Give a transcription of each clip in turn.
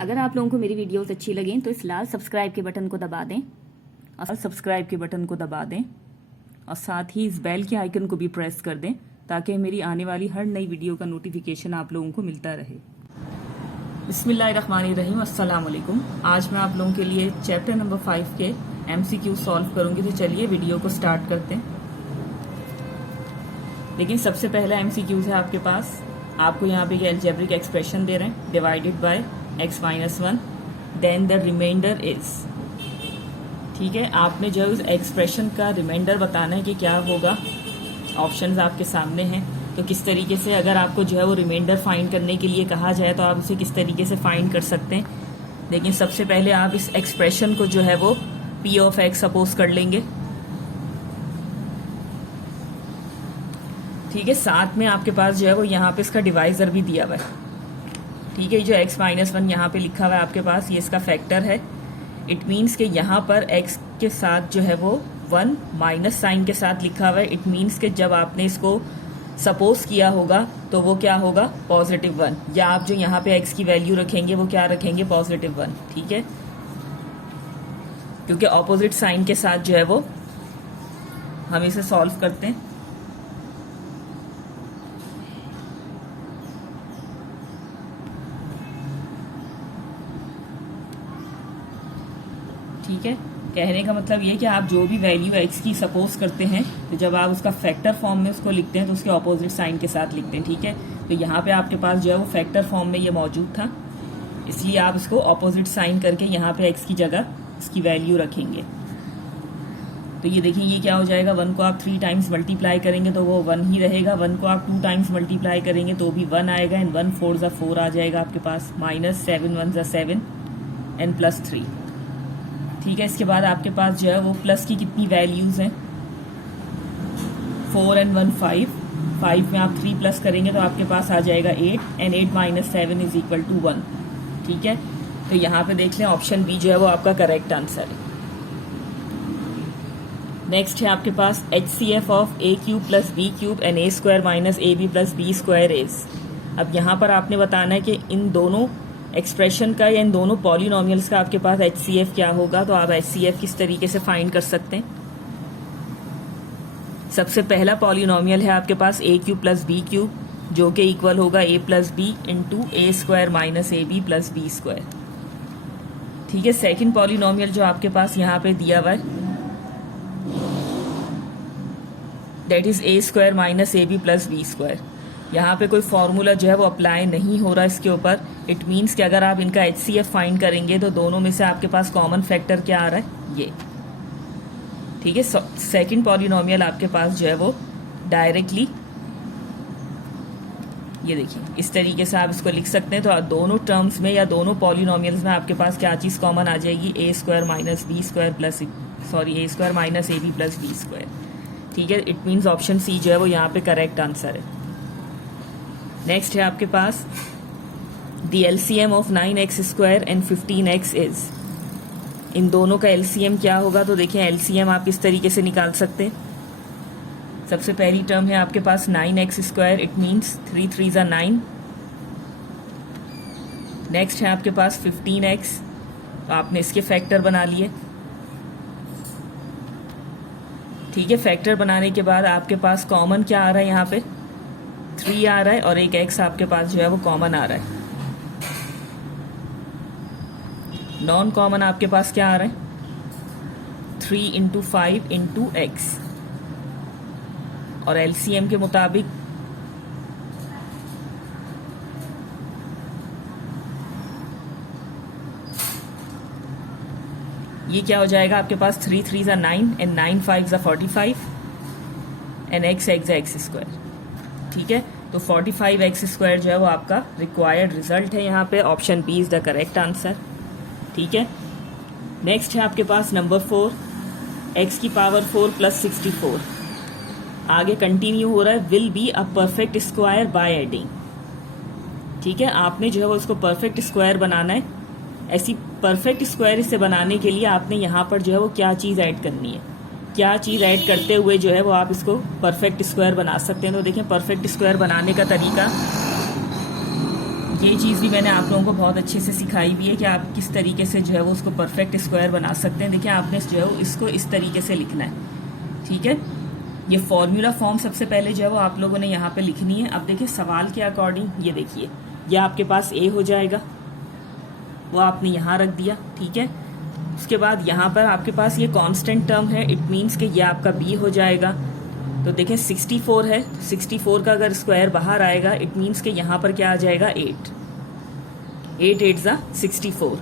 अगर आप लोगों को मेरी वीडियोस अच्छी लगें तो इस लाल सब्सक्राइब के बटन को दबा दें और साथ ही इस बेल के आइकन को भी प्रेस कर दें ताकि मेरी आने वाली हर नई वीडियो का नोटिफिकेशन आप लोगों को मिलता रहे। बिस्मिल्लाहिर्रहमानिर्रहीम, अस्सलाम वालेकुम। आज मैं आप लोगों के लिए चैप्टर नंबर 5 के MCQ सॉल्व करूंगी। तो चलिए वीडियो को स्टार्ट करते हैं। लेकिन सबसे पहला MCQ है आपके पास। आपको यहाँ पे ये अलजेब्रिक एक्सप्रेशन दे रहे हैं, divided by x-1 then the remainder is. ठीक है, आपने जो इस एक्सप्रेशन का रिमाइंडर बताना है कि क्या होगा। ऑप्शंस आपके सामने हैं, तो किस तरीके से अगर आपको जो है वो रिमाइंडर फाइंड करने के लिए कहा जाए तो आप उसे किस तरीके से फाइंड कर सकते हैं। लेकिन सबसे पहले आप इस एक्सप्रेशन को जो है वो p ऑफ x सपोज कर लेंगे। ठीक है, साथ में आपके पास जो है वो यहाँ पे इसका डिवाइजर भी दिया हुआ है। ठीक है, जो x-1 यहाँ पे लिखा हुआ है आपके पास, ये इसका फैक्टर है। इट मीन्स कि यहाँ पर x के साथ जो है वो 1 माइनस साइन के साथ लिखा हुआ है। इट मीन्स कि जब आपने इसको सपोज किया होगा तो वो क्या होगा, +1, या आप जो यहाँ पे x की वैल्यू रखेंगे वो क्या रखेंगे, +1। ठीक है, क्योंकि ऑपोजिट साइन के साथ जो है वो हम इसे सॉल्व करते हैं। ठीक है, कहने का मतलब ये कि आप जो भी वैल्यू x की सपोज करते हैं तो जब आप उसका फैक्टर फॉर्म में उसको लिखते हैं तो उसके ऑपोजिट साइन के साथ लिखते हैं। ठीक है, तो यहाँ पे आपके पास जो है वो फैक्टर फॉर्म में ये मौजूद था, इसलिए आप इसको ऑपोजिट साइन करके यहाँ पे x की जगह इसकी वैल्यू रखेंगे। तो ये देखिए, ये क्या हो जाएगा, 1 को आप 3 टाइम्स मल्टीप्लाई करेंगे तो वो 1 ही रहेगा। 1 को आप 2 टाइम्स मल्टीप्लाई करेंगे तो भी 1 आएगा, एंड 1 4 ज़ा 4 आ जाएगा आपके पास, -7 1 ज़ा 7 एंड +3। ठीक है, इसके बाद आपके पास जो है वो प्लस की कितनी वैल्यूज हैं, 4 and 1 5। 5 में आप 3 प्लस करेंगे तो आपके पास आ जाएगा 8, एंड 8 - 7 = 1। ठीक है, तो यहाँ पे देख लें, ऑप्शन बी जो है वो आपका करेक्ट आंसर है। नेक्स्ट है आपके पास HCF of a³ + b³ and a² - ab + b² is. अब यहाँ पर आपने बताना है कि इन दोनों एक्सप्रेशन का या इन दोनों पॉलिनोमियल्स का आपके पास HCF क्या होगा। तो आप HCF किस तरीके से फाइंड कर सकते हैं। सबसे पहला पॉलिनोमियल है आपके पास a³ + b³ जो कि इक्वल होगा a + b × a² - ab + b²। ठीक है, सेकंड पॉलिनोमियल जो आपके पास यहाँ पे दिया हुआ है, that is a² - ab + b²। यहाँ पे कोई फॉर्मूला जो है वो अप्लाई नहीं हो रहा इसके ऊपर। इट मीन्स कि अगर आप इनका HCF फाइंड करेंगे तो दोनों में से आपके पास कॉमन फैक्टर क्या आ रहा है, ये। ठीक है, सेकंड पॉलिनोमियल आपके पास जो है वो डायरेक्टली, ये देखिए, इस तरीके से आप इसको लिख सकते हैं। तो दोनों टर्म्स में या दोनों पॉलिनोमियल्स में आपके पास क्या चीज़ कॉमन आ जाएगी, a² - ab + b²। ठीक है, इट मीन्स ऑप्शन सी जो है वो यहाँ पे करेक्ट आंसर है। नेक्स्ट है आपके पास the LCM of 9x² and 15x is. इन दोनों का LCM क्या होगा। तो देखिए, LCM आप इस तरीके से निकाल सकते हैं। सबसे पहली टर्म है आपके पास 9x², इट मीन्स 3 3 ज़ा 9। नेक्स्ट है आपके पास 15x, तो आपने इसके फैक्टर बना लिए। ठीक है, फैक्टर बनाने के बाद आपके पास कॉमन क्या आ रहा है, यहाँ पे 3 आ रहा है, और एक x आपके पास जो है वो कॉमन आ रहा है। नॉन कॉमन आपके पास क्या आ रहा है, 3 × 5 × x, और LCM के मुताबिक ये क्या हो जाएगा आपके पास, 3 3 ज़ा 9 एंड 9 5 ज़ा 45 एंड x x²। ठीक है, तो 45x² जो है वो आपका रिक्वायर्ड रिजल्ट है। यहाँ पे option B is the correct answer. ठीक है, नेक्स्ट है आपके पास नंबर 4, x⁴ + 64। आगे कंटिन्यू हो रहा है, will be a perfect square by adding. ठीक है, आपने जो है वो इसको परफेक्ट स्क्वायर बनाना है। ऐसी परफेक्ट स्क्वायर इसे बनाने के लिए आपने यहाँ पर जो है वो क्या चीज़ ऐड करनी है, क्या चीज़ ऐड करते हुए जो है वो आप इसको परफेक्ट स्क्वायर बना सकते हैं। तो देखें, परफेक्ट स्क्वायर बनाने का तरीका ये चीज़ भी मैंने आप लोगों को बहुत अच्छे से सिखाई भी है कि आप किस तरीके से जो है वो उसको परफेक्ट स्क्वायर बना सकते हैं। देखिए आपने जो है वो इसको इस तरीके से लिखना है, ठीक है। ये फॉर्मूला फॉर्म सबसे पहले जो है वो आप लोगों ने यहाँ पे लिखनी है। अब देखिए सवाल के अकॉर्डिंग ये देखिए, ये आपके पास ए हो जाएगा, वो आपने यहाँ रख दिया, ठीक है। उसके बाद यहाँ पर आपके पास ये कांस्टेंट टर्म है, इट मीन्स कि ये आपका बी हो जाएगा। तो देखिए 64 है, 64 का अगर स्क्वायर बाहर आएगा इट मीन्स कि यहाँ पर क्या आ जाएगा 8 8 ज़ा 64,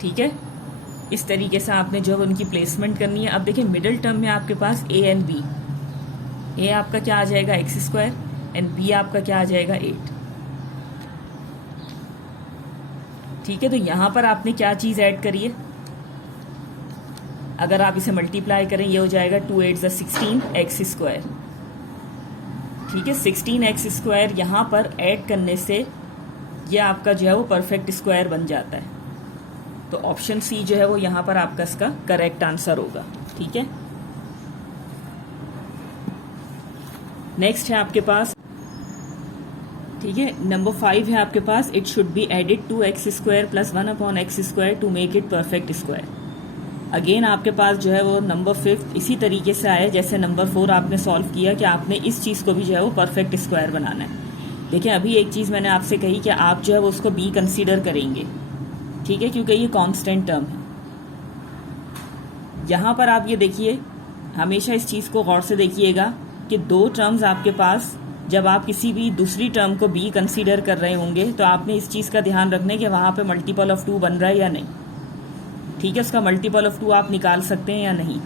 ठीक है। इस तरीके से आपने जो है उनकी प्लेसमेंट करनी है। अब देखिए मिडिल टर्म में आपके पास ए एंड बी, ए आपका क्या आ जाएगा एक्स स्क्वायर एंड बी आपका क्या आ जाएगा 8, ठीक है। तो यहाँ पर आपने क्या चीज़ ऐड करी है, अगर आप इसे मल्टीप्लाई करें ये हो जाएगा 2 8 ज़ा 16 एक्स स्क्वायर, ठीक है। 16 एक्स स्क्वायर यहाँ पर ऐड करने से ये आपका जो है वो परफेक्ट स्क्वायर बन जाता है। तो ऑप्शन सी जो है वो यहाँ पर आपका इसका करेक्ट आंसर होगा, ठीक है। नेक्स्ट है आपके पास, ठीक है, नंबर 5 है आपके पास, it should be added 2x square plus 1/x square to make it perfect square. Again आपके पास जो है वो नंबर 5 इसी तरीके से आया जैसे नंबर 4 आपने सॉल्व किया कि आपने इस चीज़ को भी जो है वो परफेक्ट स्क्वायर बनाना है। देखिए अभी एक चीज़ मैंने आपसे कही कि आप जो है वो उसको बी कंसीडर करेंगे, ठीक है, क्योंकि ये कांस्टेंट टर्म है। यहाँ पर आप ये देखिए, हमेशा इस चीज़ को गौर से देखिएगा कि दो टर्म्स आपके पास, जब आप किसी भी दूसरी टर्म को बी कंसीडर कर रहे होंगे तो आपने इस चीज़ का ध्यान रखना है कि वहाँ पे मल्टीपल ऑफ 2 बन रहा है या नहीं, ठीक है। उसका मल्टीपल ऑफ 2 आप निकाल सकते हैं या नहीं।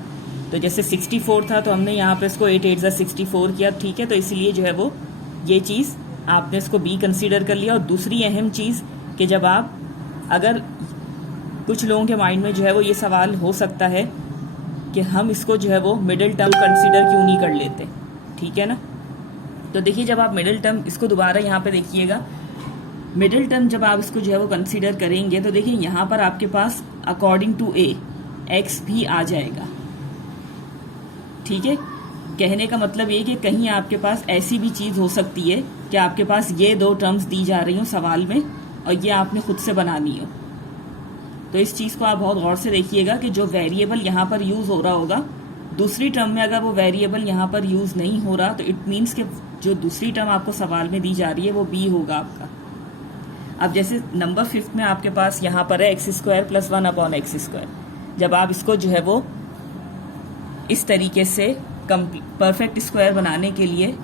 तो जैसे 64 था तो हमने यहाँ पे इसको 8 8 ज़ा 64 किया, ठीक है। तो इसलिए जो है वो ये चीज़ आपने इसको बी कंसीडर कर लिया। और दूसरी अहम चीज़ कि जब आप, अगर कुछ लोगों के माइंड में जो है वो ये सवाल हो सकता है कि हम इसको जो है वो मिडिल टर्म कंसीडर क्यों नहीं कर लेते, ठीक है ना। तो देखिए जब आप मिडिल टर्म, इसको दोबारा यहाँ पे देखिएगा, मिडिल टर्म जब आप इसको जो है वो कंसीडर करेंगे तो देखिए यहाँ पर आपके पास अकॉर्डिंग टू ए एक्स भी आ जाएगा, ठीक है। कहने का मतलब ये कि कहीं आपके पास ऐसी भी चीज़ हो सकती है कि आपके पास ये दो टर्म्स दी जा रही हो सवाल में और ये आपने खुद से बनानी हो। तो इस चीज़ को आप बहुत गौर से देखिएगा कि जो वेरिएबल यहाँ पर यूज़ हो रहा होगा, दूसरी टर्म में अगर वो वेरिएबल यहाँ पर यूज़ नहीं हो रहा तो इट मीन्स कि जो दूसरी टर्म आपको सवाल में दी जा रही है वो बी होगा आपका। अब जैसे नंबर 5 में आपके पास यहाँ पर है X square plus 1/x square. जब आप इसको जो है वो इस तरीके से परफेक्ट स्क्वायर बनाने के लिए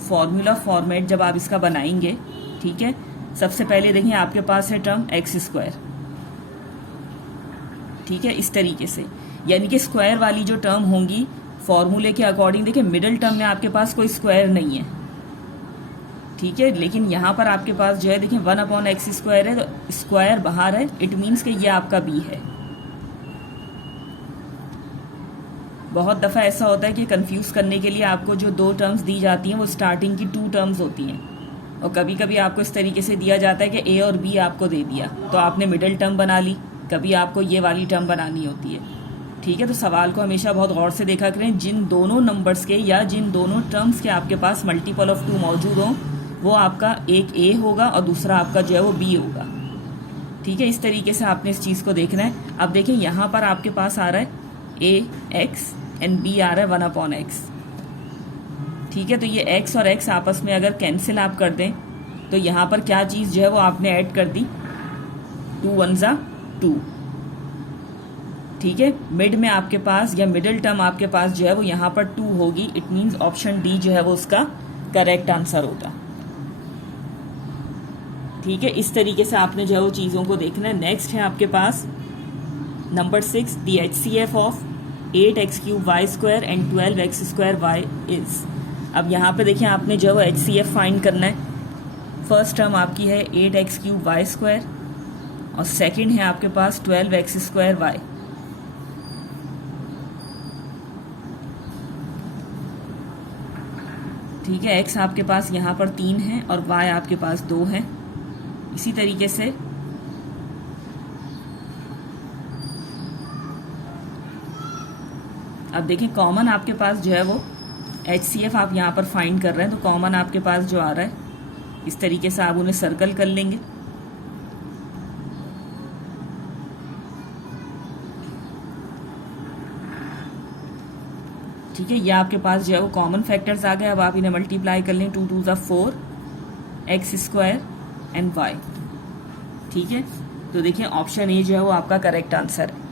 फॉर्मूला फॉर्मेट जब आप इसका बनाएंगे, ठीक है, सबसे पहले देखिए आपके पास है टर्म एक्स स्क्वायर, ठीक है, इस तरीके से, यानी कि स्क्वायर वाली जो टर्म होंगी फॉर्मूले के अकॉर्डिंग, देखिए मिडिल टर्म में आपके पास कोई स्क्वायर नहीं है, ठीक है, लेकिन यहाँ पर आपके पास जो है देखिए 1/x स्क्वायर है, तो स्क्वायर बाहर है, इट मीन्स कि ये आपका बी है। बहुत दफ़ा ऐसा होता है कि कंफ्यूज करने के लिए आपको जो दो टर्म्स दी जाती हैं वो स्टार्टिंग की 2 टर्म्स होती हैं, और कभी कभी आपको इस तरीके से दिया जाता है कि ए और बी आपको दे दिया तो आपने मिडिल टर्म बना ली, कभी आपको ये वाली टर्म बनानी होती है, ठीक है। तो सवाल को हमेशा बहुत गौर से देखा करें, जिन दोनों नंबर्स के या जिन दोनों टर्म्स के आपके पास मल्टीपल ऑफ 2 मौजूद हों वो आपका एक ए होगा और दूसरा आपका जो है वो बी होगा, ठीक है। इस तरीके से आपने इस चीज़ को देखना है। अब देखिए यहाँ पर आपके पास आ रहा है ए एक्स एंड बी आ रहा है 1/x, ठीक है। तो ये x और x आपस में अगर कैंसिल आप कर दें तो यहाँ पर क्या चीज़ जो है वो आपने ऐड कर दी, 2 1 ज़ा 2, ठीक है। मिड में आपके पास या मिडिल टर्म आपके पास जो है वो यहाँ पर 2 होगी, इट मीन्स ऑप्शन डी जो है वो उसका करेक्ट आंसर होगा, ठीक है। इस तरीके से आपने जो है वो चीज़ों को देखना है। नेक्स्ट है आपके पास number 6, the HCF of 8x³ y² and 12x² y is. अब यहाँ पे देखिए आपने जो है HCF फाइंड करना है। फर्स्ट टर्म आपकी है 8x³ y² और सेकंड है आपके पास 12x² y, ठीक है। x आपके पास यहाँ पर 3 है और y आपके पास 2 है। इसी तरीके से अब देखिए कॉमन आपके पास जो है वो HCF आप यहाँ पर फाइंड कर रहे हैं, तो कॉमन आपके पास जो आ रहा है इस तरीके से आप उन्हें सर्कल कर लेंगे, ठीक है, ये आपके पास जो है वो कॉमन फैक्टर्स आ गए। अब आप इन्हें मल्टीप्लाई कर लें, 2 2 ज़ा 4 एक्स स्क्वायर एंड वाई। ठीक है, तो देखिए ऑप्शन ए जो है वो आपका करेक्ट आंसर है,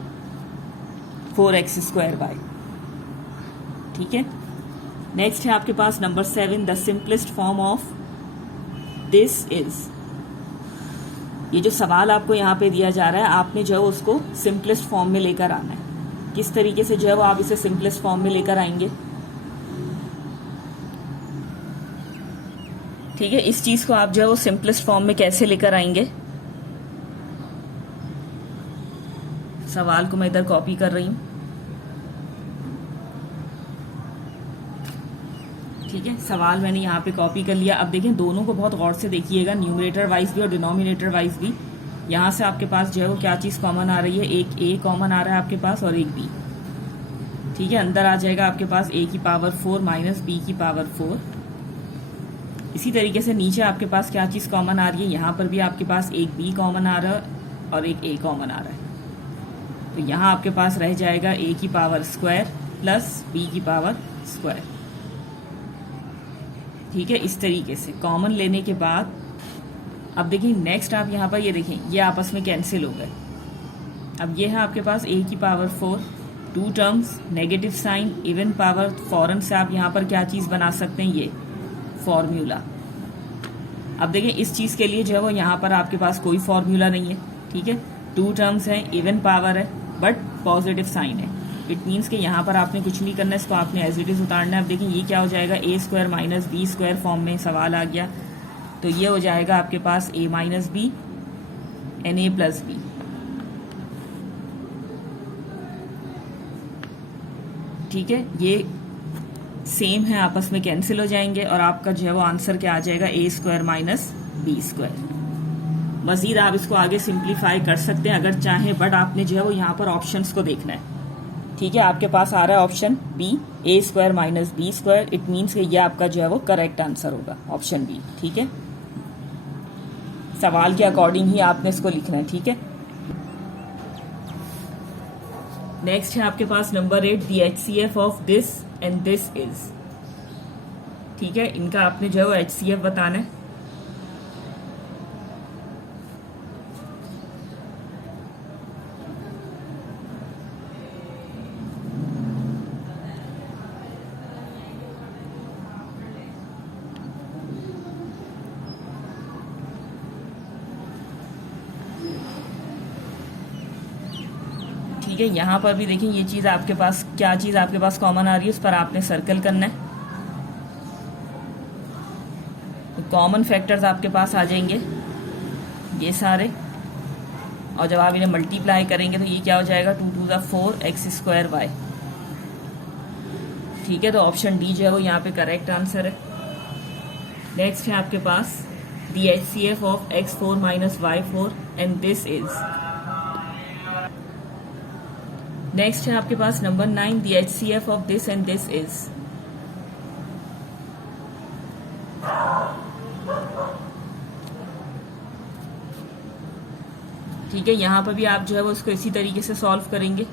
4x स्क्वायर वाई। ठीक है, नेक्स्ट है आपके पास number 7, the simplest form of this is. ये जो सवाल आपको यहाँ पे दिया जा रहा है, आपने जो है उसको सिंपलेस्ट फॉर्म में लेकर आना है। किस तरीके से जो है वो आप इसे सिंपलेस्ट फॉर्म में लेकर आएंगे? ठीक है, इस चीज को आप जो है वो सिंपलेस्ट फॉर्म में कैसे लेकर आएंगे? सवाल को मैं इधर कॉपी कर रही हूं। ठीक है, सवाल मैंने यहाँ पे कॉपी कर लिया। अब देखें, दोनों को बहुत गौर से देखिएगा, न्यूमरेटर वाइज भी और डिनोमिनेटर वाइज भी। यहाँ से आपके पास जो है वो क्या चीज कॉमन आ रही है? एक ए कॉमन आ रहा है आपके पास और एक बी। ठीक है, अंदर आ जाएगा आपके पास a की पावर 4 माइनस बी की पावर 4। इसी तरीके से नीचे आपके पास क्या चीज कॉमन आ रही है? यहाँ पर भी आपके पास एक b कॉमन आ रहा है और एक a कॉमन आ रहा है। तो यहाँ आपके पास रह जाएगा a की पावर स्क्वायर प्लस b की पावर स्क्वायर। ठीक है, इस तरीके से कॉमन लेने के बाद अब देखिए नेक्स्ट आप यहाँ पर ये देखें, ये आपस में कैंसिल हो गए। अब ये है आपके पास a की power 4, 2 terms, negative sign, even power, फौरन से आप यहाँ पर क्या चीज बना सकते हैं? ये फॉर्मूला। अब देखिए इस चीज के लिए जो है वो यहाँ पर आपके पास कोई फॉर्मूला नहीं है। ठीक है, 2 टर्म्स है, इवन पावर है, बट पॉजिटिव साइन है। इट मीन्स कि यहाँ पर आपने कुछ नहीं करना है, इसको आपने एज इट इज उतारना है। अब देखिए ये क्या हो जाएगा? a square minus B square form में सवाल आ गया, तो ये हो जाएगा आपके पास a minus B and A plus B. ठीक है, ये सेम है, आपस में कैंसिल हो जाएंगे और आपका जो है वो आंसर क्या आ जाएगा? a square minus B square. मजीद आप इसको आगे सिंप्लीफाई कर सकते हैं अगर चाहें, बट आपने जो है वो यहाँ पर ऑप्शंस को देखना है। ठीक है, आपके पास आ रहा है option B, a square minus B square. It means कि ये आपका जो है वो करेक्ट आंसर होगा, ऑप्शन बी। ठीक है, सवाल के अकॉर्डिंग ही आपने इसको लिखना है। ठीक है, नेक्स्ट है आपके पास number 8, the HCF of this and this is. ठीक है, इनका आपने जो है वो HCF बताना है। ठीक है, यहाँ पर भी देखिए ये चीज आपके पास, क्या चीज आपके पास कॉमन आ रही है, उस पर आपने सर्कल करना है। तो कॉमन फैक्टर्स आपके पास आ जाएंगे ये सारे, और जब आप इन्हें मल्टीप्लाई करेंगे तो ये क्या हो जाएगा? 2 2 ज़ा 4 एक्स स्क्वायर वाई। ठीक है, तो ऑप्शन डी जो है वो यहाँ पे करेक्ट आंसर है। नेक्स्ट है आपके पास the HCF of x4 minus y4 and this is. Next है आपके पास number 9, the HCF of this and this is. ठीक है, यहां पर भी आप जो है वो उसको इसी तरीके से सॉल्व करेंगे।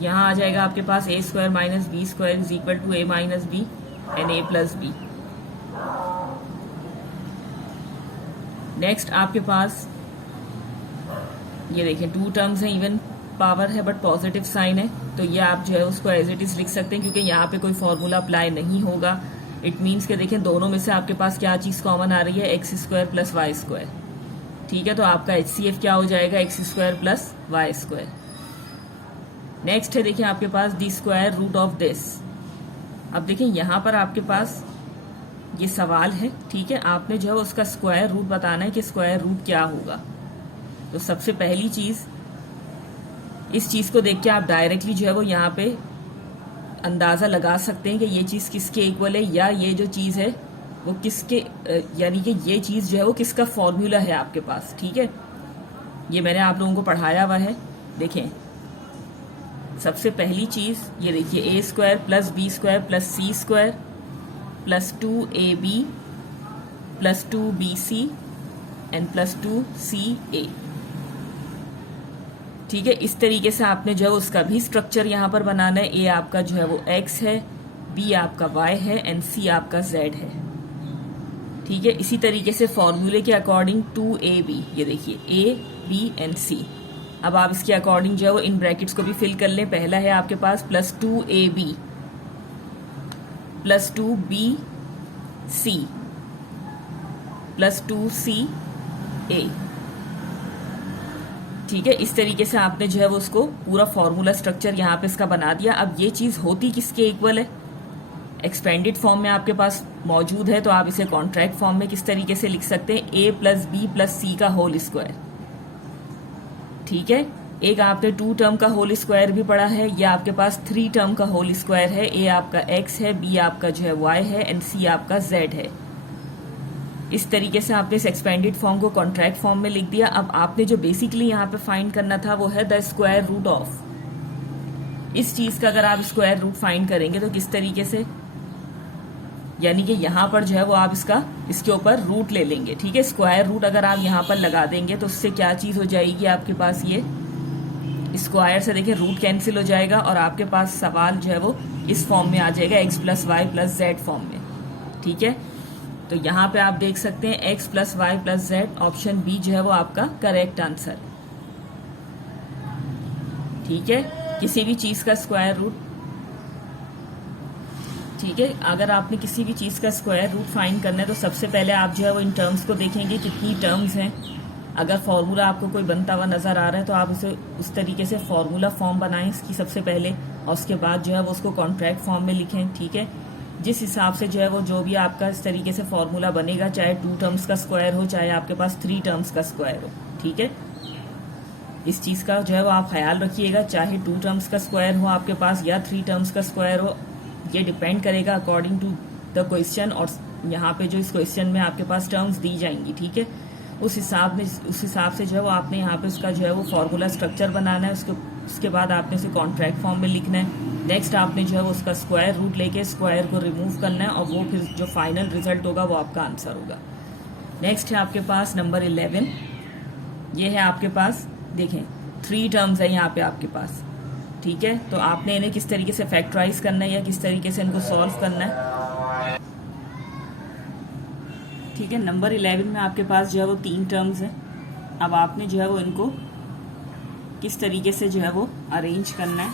यहां आ जाएगा आपके पास a square minus B square is equal to a minus B and a plus B. Next आपके पास ये देखिए 2 टर्म्स हैं, इवन पावर है बट पॉजिटिव साइन है, तो ये आप जो है उसको एज इट इज लिख सकते हैं क्योंकि यहाँ पे कोई फॉर्मूला अप्लाई नहीं होगा। इट मीन्स के देखें दोनों में से आपके पास क्या चीज कॉमन आ रही है? X square plus Y square. ठीक है, तो आपका HCF क्या हो जाएगा? X square plus Y square. Next है देखिए आपके पास the square root of this. अब देखिए यहाँ पर आपके पास ये सवाल है। ठीक है, आपने जो है उसका स्क्वायर रूट बताना है कि स्क्वायर रूट क्या होगा। तो सबसे पहली चीज, इस चीज को देख के आप डायरेक्टली जो है वो यहाँ पे अंदाजा लगा सकते हैं कि ये चीज किसके इक्वल है, या ये जो चीज है वो किसके, यानी कि ये चीज जो है वो किसका फॉर्मूला है आपके पास। ठीक है, ये मैंने आप लोगों को पढ़ाया हुआ है। देखें सबसे पहली चीज ये देखिए, a square plus B square plus C square plus 2ab plus 2bc and plus 2ca। ठीक है, इस तरीके से आपने जो है उसका भी स्ट्रक्चर यहाँ पर बनाना है। ए आपका जो है वो x है, बी आपका y है एंड सी आपका z है। ठीक है, इसी तरीके से फॉर्मूले के अकॉर्डिंग 2ab, ये देखिए a b एंड c। अब आप इसके अकॉर्डिंग जो है वो इन ब्रैकेट्स को भी फिल कर लें। पहला है आपके पास +2ab +2bc +2ca। ठीक है, इस तरीके से आपने जो है वो उसको पूरा फॉर्मूला स्ट्रक्चर यहाँ पे इसका बना दिया। अब ये चीज़ होती किसके इक्वल है? एक्सपेंडेड फॉर्म में आपके पास मौजूद है, तो आप इसे कॉन्ट्रैक्ट फॉर्म में किस तरीके से लिख सकते हैं? a + b + c का होल स्क्वायर। ठीक है, एक आपने 2 टर्म का होल स्क्वायर भी पढ़ा है, या आपके पास 3 टर्म का होल स्क्वायर है। a आपका x है, b आपका जो है y है एंड c आपका z है। इस तरीके से आपने इस एक्सपेंडेड फॉर्म को कॉन्ट्रैक्ट फॉर्म में लिख दिया। अब आपने जो बेसिकली यहाँ पे फाइंड करना था वो है द स्क्वायर रूट ऑफ। इस चीज का अगर आप स्क्वायर रूट फाइंड करेंगे तो किस तरीके से, यानी कि यहाँ पर जो है वो आप इसके ऊपर रूट ले लेंगे। ठीक है, स्क्वायर रूट अगर आप यहाँ पर लगा देंगे तो उससे क्या चीज हो जाएगी आपके पास, ये स्क्वायर से देखिए रूट कैंसिल हो जाएगा और आपके पास सवाल जो है वो इस फॉर्म में आ जाएगा x + y + z फॉर्म में। ठीक है, तो यहाँ पे आप देख सकते हैं x + y + z, option B जो है वो आपका करेक्ट आंसर। ठीक है, किसी भी चीज का स्क्वायर रूट, ठीक है, अगर आपने किसी भी चीज का स्क्वायर रूट फाइंड करना है तो सबसे पहले आप जो है वो इन टर्म्स को देखेंगे कितनी टर्म्स हैं। अगर फॉर्मूला आपको कोई बनता हुआ नजर आ रहा है तो आप उसे उस तरीके से फॉर्मूला फॉर्म बनाएं इसकी सबसे पहले, और उसके बाद जो है वो उसको कॉन्ट्रैक्ट फॉर्म में लिखें। ठीक है, जिस हिसाब से जो है वो जो भी आपका इस तरीके से फॉर्मूला बनेगा, चाहे 2 टर्म्स का स्क्वायर हो चाहे आपके पास 3 टर्म्स का स्क्वायर हो। ठीक है, इस चीज का जो है वो आप ख्याल रखिएगा, चाहे 2 टर्म्स का स्क्वायर हो आपके पास या 3 टर्म्स का स्क्वायर हो, ये डिपेंड करेगा अकॉर्डिंग टू द क्वेश्चन, और यहाँ पे जो इस क्वेश्चन में आपके पास टर्म्स दी जाएंगी। ठीक है, उस हिसाब से जो है वो आपने यहाँ पे उसका जो है वो फॉर्मूला स्ट्रक्चर बनाना है। उसके बाद आपने उसे कॉन्ट्रैक्ट फॉर्म में लिखना है। नेक्स्ट आपने जो है वो उसका स्क्वायर रूट लेके स्क्वायर को रिमूव करना है और वो फिर जो फाइनल रिजल्ट होगा वो आपका आंसर होगा। नेक्स्ट है आपके पास नंबर 11। ये है आपके पास, देखें 3 टर्म्स है यहाँ पे आपके पास। ठीक है, तो आपने इन्हें किस तरीके से फैक्टराइज करना है या किस तरीके से इनको सॉल्व करना है। ठीक है, नंबर 11 में आपके पास जो है वो 3 टर्म्स हैं। अब आपने जो है वो इनको किस तरीके से जो है वो अरेंज करना है।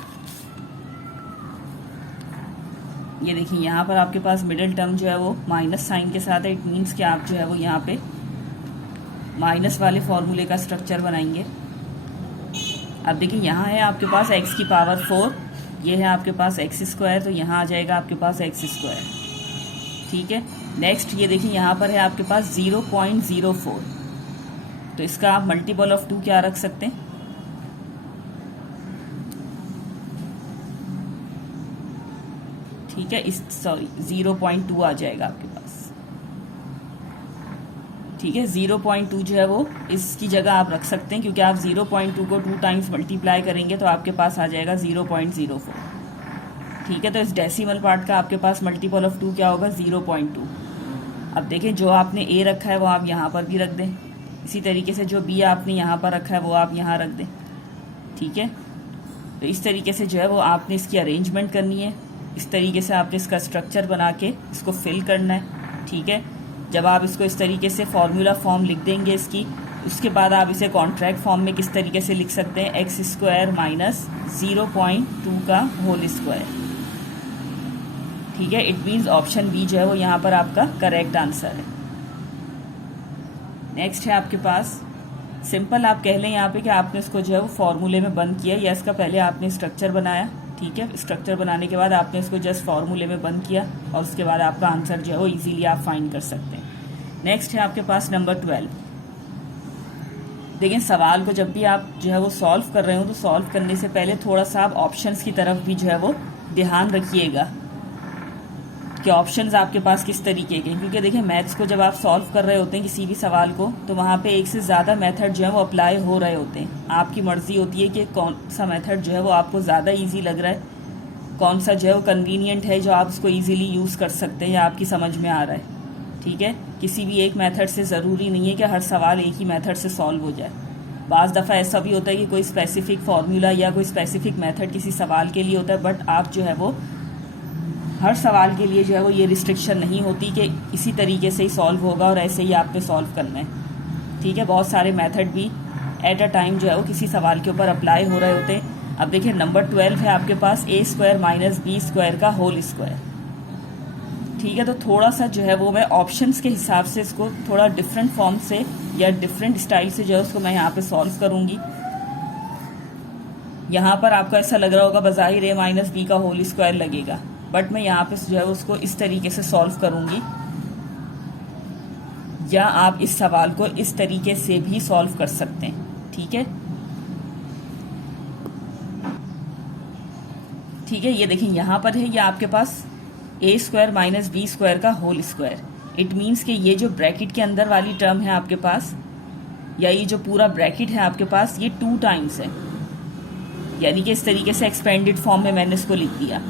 ये देखिए यहाँ पर आपके पास मिडिल टर्म जो है वो माइनस साइन के साथ है। इट मीन्स कि आप जो है वो यहाँ पे माइनस वाले फॉर्मूले का स्ट्रक्चर बनाएंगे। अब देखिए यहाँ है आपके पास x की पावर 4, ये है आपके पास x², तो यहाँ आ जाएगा आपके पास x²। ठीक है, नेक्स्ट ये देखिए यहाँ पर है आपके पास 0.04, तो इसका आप मल्टीपल ऑफ 2 क्या रख सकते हैं? ठीक है, 0.2 आ जाएगा आपके पास। ठीक है, 0.2 जो है वो इसकी जगह आप रख सकते हैं, क्योंकि आप 0.2 को 2 टाइम्स मल्टीप्लाई करेंगे तो आपके पास आ जाएगा 0.04। ठीक है, तो इस डेसिमल पार्ट का आपके पास मल्टीपल ऑफ 2 क्या होगा? 0.2। अब देखें जो आपने a रखा है वो आप यहाँ पर भी रख दें, इसी तरीके से जो b आपने यहाँ पर रखा है वो आप यहाँ रख दें। ठीक है, तो इस तरीके से जो है वो आपने इसकी अरेंजमेंट करनी है। इस तरीके से आपने इसका स्ट्रक्चर बना के इसको फिल करना है। ठीक है, जब आप इसको इस तरीके से फॉर्मूला फॉर्म लिख देंगे इसकी, उसके बाद आप इसे कॉन्ट्रैक्ट फॉर्म में किस तरीके से लिख सकते हैं? x² - 0.2 का होल स्क्वायर। ठीक है, इट मीन्स ऑप्शन बी जो है वो यहाँ पर आपका करेक्ट आंसर है। नेक्स्ट है आपके पास सिंपल, आप कह लें यहाँ पे कि आपने इसको जो है वो फॉर्मूले में बंद किया, या इसका पहले आपने स्ट्रक्चर बनाया। ठीक है, स्ट्रक्चर बनाने के बाद आपने इसको जस्ट फॉर्मूले में बंद किया और उसके बाद आपका आंसर जो है वो इजीली आप फाइंड कर सकते हैं। नेक्स्ट है आपके पास नंबर 12। देखिए सवाल को जब भी आप जो है वो सॉल्व कर रहे हो तो सॉल्व करने से पहले थोड़ा सा आप ऑप्शंस की तरफ भी जो है वो ध्यान रखिएगा कि ऑप्शंस आपके पास किस तरीके के हैं, क्योंकि देखिए मैथ्स को जब आप सॉल्व कर रहे होते हैं किसी भी सवाल को, तो वहाँ पे एक से ज़्यादा मेथड जो है वो अप्लाई हो रहे होते हैं। आपकी मर्जी होती है कि कौन सा मेथड जो है वो आपको ज़्यादा इजी लग रहा है, कौन सा जो है वो कन्वीनियंट है जो आप उसको ईजिली यूज़ कर सकते हैं या आपकी समझ में आ रहा है। ठीक है, किसी भी एक मेथड से ज़रूरी नहीं है कि हर सवाल एक ही मेथड से सॉल्व हो जाए। बाज़ दफ़ा ऐसा भी होता है कि कोई स्पेसिफिक फार्मूला या कोई स्पेसिफिक मेथड किसी सवाल के लिए होता है, बट आप जो है वो हर सवाल के लिए जो है वो ये रिस्ट्रिक्शन नहीं होती कि इसी तरीके से ही सॉल्व होगा और ऐसे ही आपने सॉल्व करना है। ठीक है, बहुत सारे मेथड भी एट अ टाइम जो है वो किसी सवाल के ऊपर अप्लाई हो रहे होते हैं। अब देखिए नंबर 12 है आपके पास a square minus B square का होल स्क्वायर। ठीक है, तो थोड़ा सा जो है वो मैं ऑप्शंस के हिसाब से इसको थोड़ा डिफरेंट फॉर्म से या डिफरेंट स्टाइल से जो है उसको मैं यहाँ पे सॉल्व करूँगी। यहाँ पर आपको ऐसा लग रहा होगा बज़ाहिर a माइनस बी का होल स्क्वायर लगेगा, बट मैं यहाँ पे जो है उसको इस तरीके से सॉल्व करूँगी, या आप इस सवाल को इस तरीके से भी सॉल्व कर सकते हैं। ठीक है, ठीक है, ये देखिए यहाँ पर है ये आपके पास a square minus B square का होल स्क्वायर। इट मीन्स कि ये जो ब्रैकेट के अंदर वाली टर्म है आपके पास, या ये जो पूरा ब्रैकेट है आपके पास, ये 2 टाइम्स है, यानी कि इस तरीके से एक्सपेंडेड फॉर्म में मैंने इसको लिख दिया।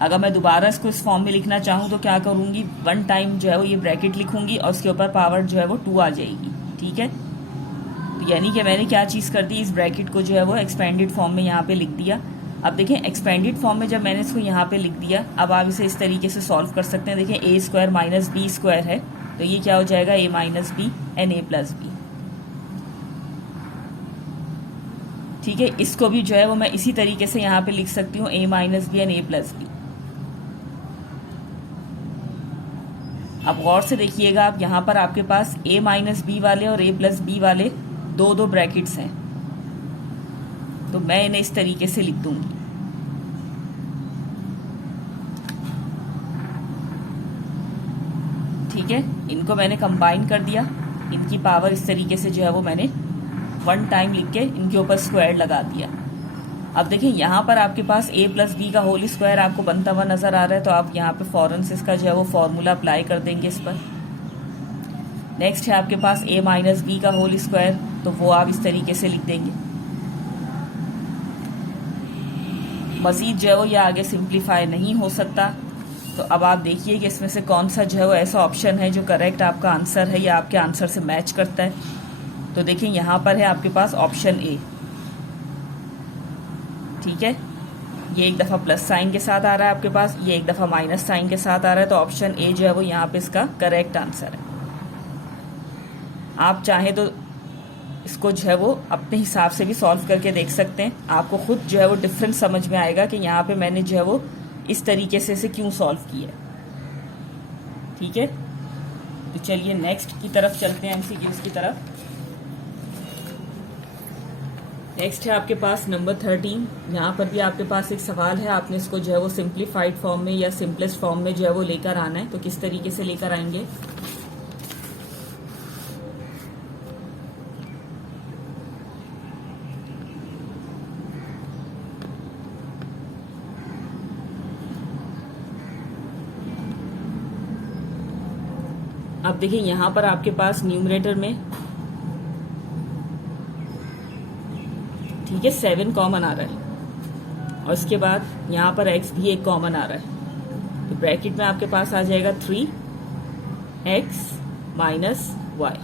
अगर मैं दोबारा इसको इस फॉर्म में लिखना चाहूँ तो क्या करूँगी, 1 टाइम जो है वो ये ब्रैकेट लिखूँगी और उसके ऊपर पावर जो है वो 2 आ जाएगी। ठीक है, तो यानी कि मैंने क्या चीज़ कर दी, इस ब्रैकेट को जो है वो एक्सपेंडेड फॉर्म में यहाँ पे लिख दिया। अब देखें एक्सपेंडेड फॉर्म में जब मैंने इसको यहाँ पे लिख दिया, अब आप इसे इस तरीके से सॉल्व कर सकते हैं। देखिए a square minus B square है, तो ये क्या हो जाएगा, a minus B and a plus B. ठीक है, इसको भी जो है वो मैं इसी तरीके से यहाँ पे लिख सकती हूँ, a minus B and a plus B. अब गौर से देखिएगा, आप यहाँ पर आपके पास a माइनस बी वाले और a प्लस बी वाले दो ब्रैकेट्स हैं, तो मैं इन्हें इस तरीके से लिख दूंगी। ठीक है, इनको मैंने कंबाइन कर दिया, इनकी पावर इस तरीके से जो है वो मैंने 1 टाइम लिख के इनके ऊपर स्क्वायर लगा दिया। अब देखिए यहाँ पर आपके पास a प्लस बी का होल स्क्वायर आपको बनता हुआ नजर आ रहा है, तो आप यहाँ पे फौरन से इसका जो है वो फॉर्मूला अप्लाई कर देंगे इस पर। नेक्स्ट है आपके पास a माइनस बी का होल स्क्वायर, तो वो आप इस तरीके से लिख देंगे। मजीद जो है वो ये आगे सिंप्लीफाई नहीं हो सकता, तो अब आप देखिए कि इसमें से कौन सा जो है वो ऐसा ऑप्शन है जो करेक्ट आपका आंसर है या आपके आंसर से मैच करता है। तो देखिए यहाँ पर है आपके पास ऑप्शन ए। ठीक है, ये एक दफ़ा प्लस साइन के साथ आ रहा है आपके पास, ये एक दफ़ा माइनस साइन के साथ आ रहा है, तो ऑप्शन ए जो है वो यहाँ पे इसका करेक्ट आंसर है। आप चाहें तो इसको जो है वो अपने हिसाब से भी सॉल्व करके देख सकते हैं, आपको खुद जो है वो डिफरेंस समझ में आएगा कि यहाँ पे मैंने जो है वो इस तरीके से इसे क्यों सॉल्व किया। ठीक है, तो चलिए नेक्स्ट की तरफ चलते हैं, एमसीक्यूज की तरफ। नेक्स्ट है आपके पास नंबर 13। यहाँ पर भी आपके पास एक सवाल है, आपने इसको जो है वो सिंप्लीफाइड फॉर्म में या सिंपलेस्ट फॉर्म में जो है वो लेकर आना है। तो किस तरीके से लेकर आएंगे, अब देखिए यहाँ पर आपके पास न्यूमरेटर में ठीक है 7 कॉमन आ रहा है, और इसके बाद यहाँ पर x भी एक कॉमन आ रहा है, तो ब्रैकेट में आपके पास आ जाएगा 3x माइनस वाई।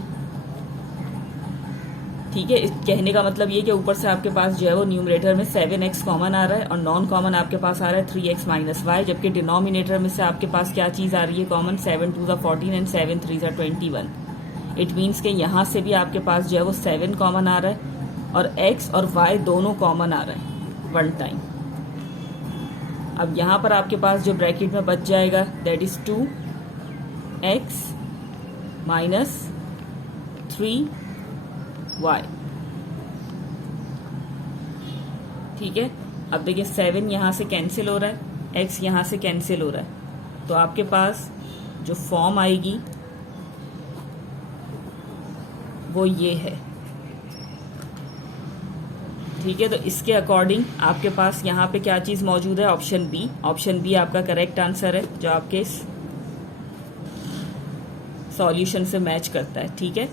ठीक है, इस कहने का मतलब ये कि ऊपर से आपके पास जो है वो न्यूमरेटर में 7x कॉमन आ रहा है और नॉन कॉमन आपके पास आ रहा है 3x माइनस वाई, जबकि डिनोमिनेटर में से आपके पास क्या चीज़ आ रही है कॉमन, 7 2 14 एंड 7 3 21। इट मीन्स कि यहाँ से भी आपके पास जो है वो 7 कॉमन आ रहा है और x और y दोनों कॉमन आ रहे हैं 1 टाइम। अब यहाँ पर आपके पास जो ब्रैकेट में बच जाएगा that is 2x minus 3y। ठीक है, अब देखिए 7 यहाँ से कैंसिल हो रहा है, x यहाँ से कैंसिल हो रहा है, तो आपके पास जो फॉर्म आएगी वो ये है। ठीक है, तो इसके अकॉर्डिंग आपके पास यहाँ पे क्या चीज़ मौजूद है, ऑप्शन बी। ऑप्शन बी आपका करेक्ट आंसर है जो आपके सॉल्यूशन से मैच करता है। ठीक है,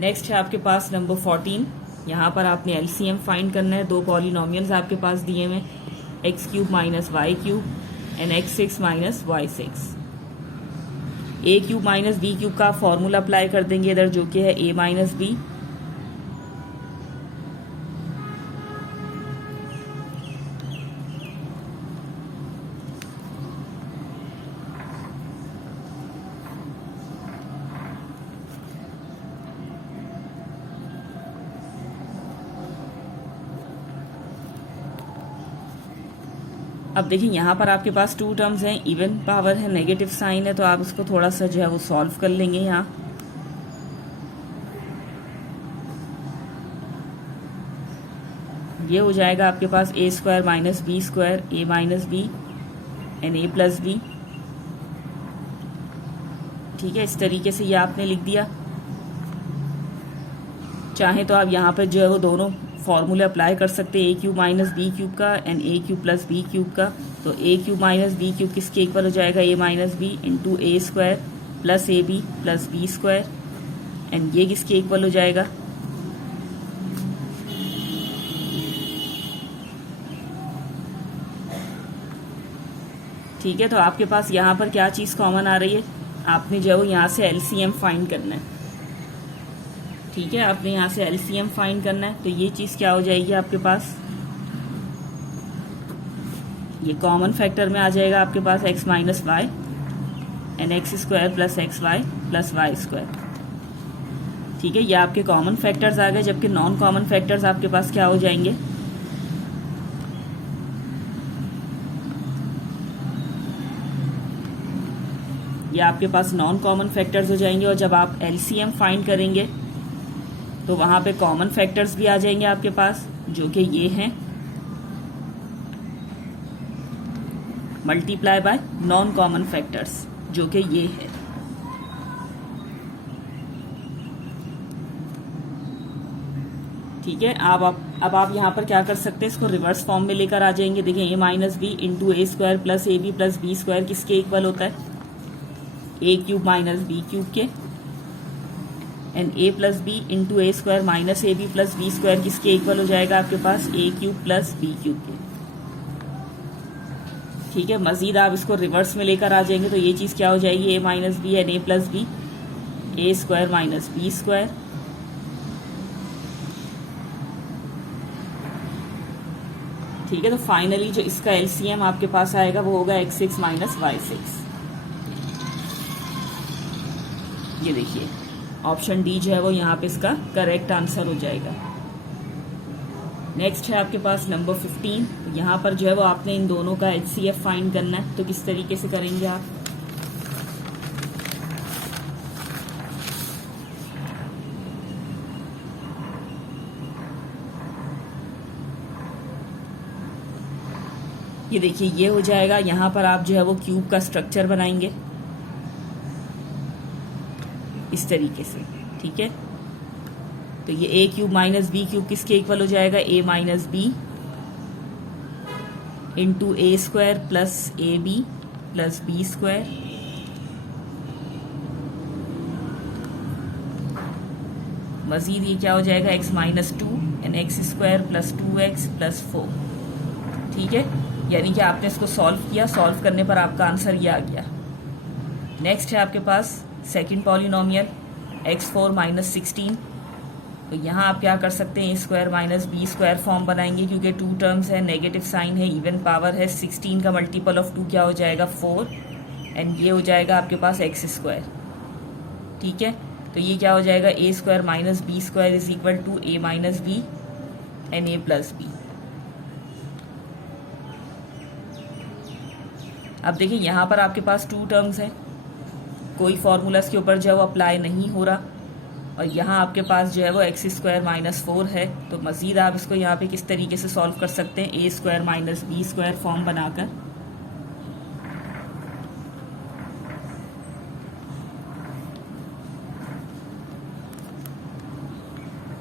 नेक्स्ट है आपके पास नंबर 14। यहाँ पर आपने एलसीएम फाइंड करना है। 2 पॉलिनोमियल्स आपके पास दिए हुए X cube minus Y cube and x6 minus y6। A cube minus B cube का फॉर्मूला अप्लाई कर देंगे इधर, जो कि है a माइनस बी अब देखिए यहाँ पर आपके पास टू टर्म्स हैं, इवन पावर है, नेगेटिव साइन है, तो आप इसको थोड़ा सा जो है वो सॉल्व कर लेंगे। यहाँ ये हो जाएगा आपके पास A square minus B square, A minus B and A plus B. ठीक है, इस तरीके से ये आपने लिख दिया। चाहे तो आप यहाँ पर जो है वो दोनों फॉर्मूले अप्लाई कर सकते हैं, ए क्यूब माइनस बी क्यूब का and A cube plus B cube का। तो ए क्यूब माइनस बी क्यूब किसके इक्वल हो जाएगा, ए minus B into A square plus A B plus B square, and ये किसके इक्वल हो जाएगा, ठीक है। तो आपके पास यहाँ पर क्या चीज़ कॉमन आ रही है, आपने जो है वो यहाँ से एलसीएम फाइंड करना है। ठीक है, आपने यहाँ से एलसीएम फाइंड करना है। तो ये चीज़ क्या हो जाएगी आपके पास, ये कॉमन फैक्टर में आ जाएगा आपके पास X minus Y and x square plus X Y plus Y square. ठीक है, ये आपके कॉमन फैक्टर्स आ गए, जबकि नॉन कॉमन फैक्टर्स आपके पास क्या हो जाएंगे, ये आपके पास नॉन कॉमन फैक्टर्स हो जाएंगे। और जब आप एलसीएम फाइंड करेंगे तो वहां पे कॉमन फैक्टर्स भी आ जाएंगे आपके पास, जो कि ये हैं multiply by non common factors, जो कि ये है। ठीक है, अब आप यहाँ पर क्या कर सकते हैं, इसको रिवर्स फॉर्म में लेकर आ जाएंगे। देखिए a minus B into A square plus A B plus B square किसके इक्वल होता है, a cube minus B cube के, and A plus b into A square minus a B plus B square किसके equal हो जाएगा आपके पास, a cube plus B cube के। ठीक है, मजीद आप इसको रिवर्स में लेकर आ जाएंगे तो ये चीज़ क्या हो जाएगी, a minus B and A plus b, a square minus B square. ठीक है, तो फाइनली जो इसका एलसीएम आपके पास आएगा वो होगा x6 माइनस y6। ये देखिए ऑप्शन डी जो है वो यहाँ पे इसका करेक्ट आंसर हो जाएगा। नेक्स्ट है आपके पास नंबर 15। तो यहाँ पर जो है वो आपने इन दोनों का HCF फाइंड करना है। तो किस तरीके से करेंगे आप, ये देखिए ये हो जाएगा। यहाँ पर आप जो है वो क्यूब का स्ट्रक्चर बनाएंगे इस तरीके से। ठीक है, तो ये a cube minus B cube किसके इक्वल हो जाएगा, ए minus B into A square plus A B plus B square. मजीद ये क्या हो जाएगा, x minus 2 and x square plus 2x plus 4। ठीक है, यानी कि आपने इसको सॉल्व किया, सॉल्व करने पर आपका आंसर ये आ गया। नेक्स्ट है आपके पास सेकंड पॉलिनोमियल x4 माइनस 16। तो यहाँ आप क्या कर सकते हैं, a square minus B square form बनाएंगे, क्योंकि टू टर्म्स है, नेगेटिव साइन है, इवन पावर है। 16 का मल्टीपल ऑफ 2 क्या हो जाएगा, 4, एंड ये हो जाएगा आपके पास एक्स स्क्वायर। ठीक है, तो ये क्या हो जाएगा, a square minus B square is equal to a minus B and A plus B. अब देखिए यहाँ पर आपके पास टू टर्म्स हैं, कोई फॉर्मूला इसके ऊपर जो है वो अप्लाई नहीं हो रहा, और यहाँ आपके पास जो है वो एक्स स्क्वायर माइनस 4 है। तो मज़ीद आप इसको यहाँ पे किस तरीके से सॉल्व कर सकते हैं, a square minus B square form बनाकर।